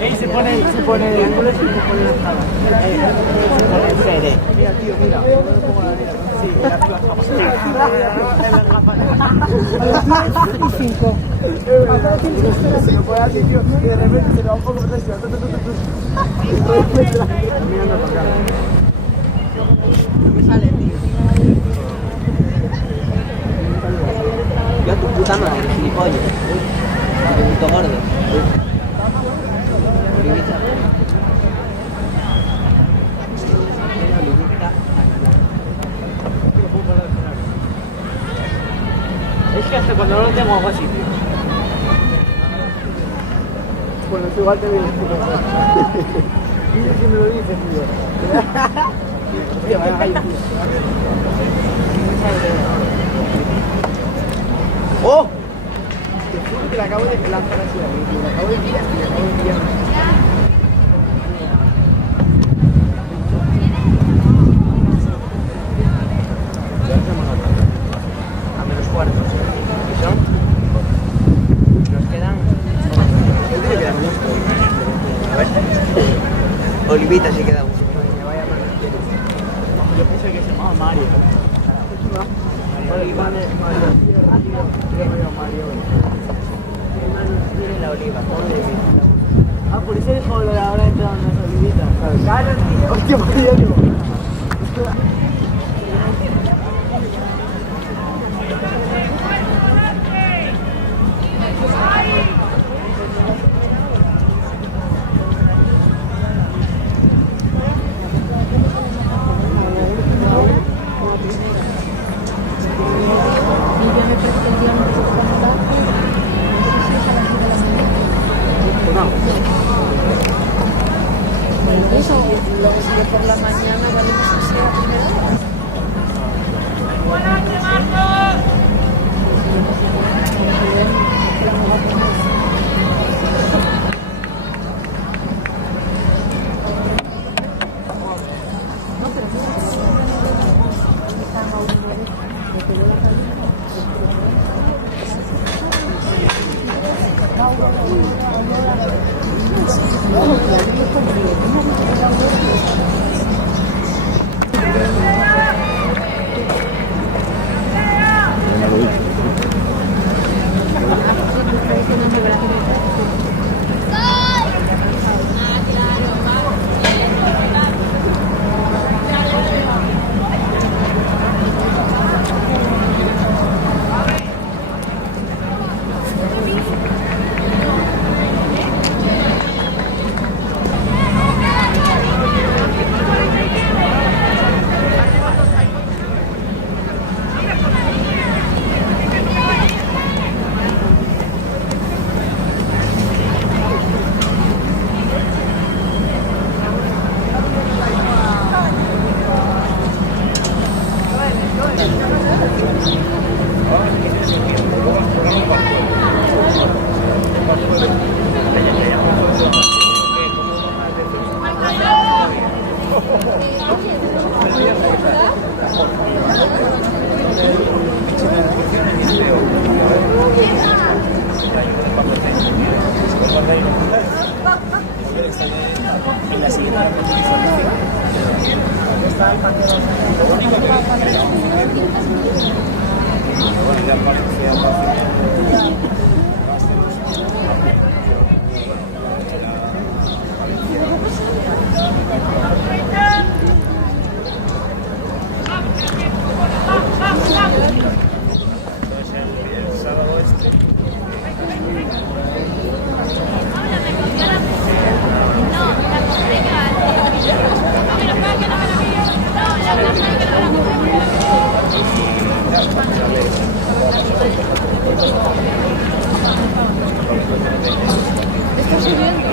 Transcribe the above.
Se pone de ángulo y se pone la tabla. Se pone en CD. Mira, tío, mira. Yo no me pongo la mira. Sí, la tío y 5. Se lo pone así, tío, y de repente se le va un poco de presión. Mirando para acá. ¿Qué sale, tío? Yo a tu puta madre, gilipollas. Tu puto gordo. Olivita. Es que hasta cuando no lo tengo hago así, tío. Bueno, tú igual te vienes, tío. Dice que me lo dices, tío. Tío, vaya ahí, tío. ¡Oh! Te juro que la acabo de lanzar así a mí, tío. La acabo de pillar, tío. La acabo de pillar. A menos cuartos. ¿Qué son? Nos quedan... Yo creo que quedan unos. A ver. Olivita sí queda uno. Yo pensé que se llamaba Mario. Oliva. Mario. Tiene la oliva. Ah, por eso dijo lo de ahora entrando en las olivitas. Claro, tío. Hostia, Mario. Eso, luego si por la mañana vale que sea primera hora. Buenas noches, Marcos. ¿Está subiendo?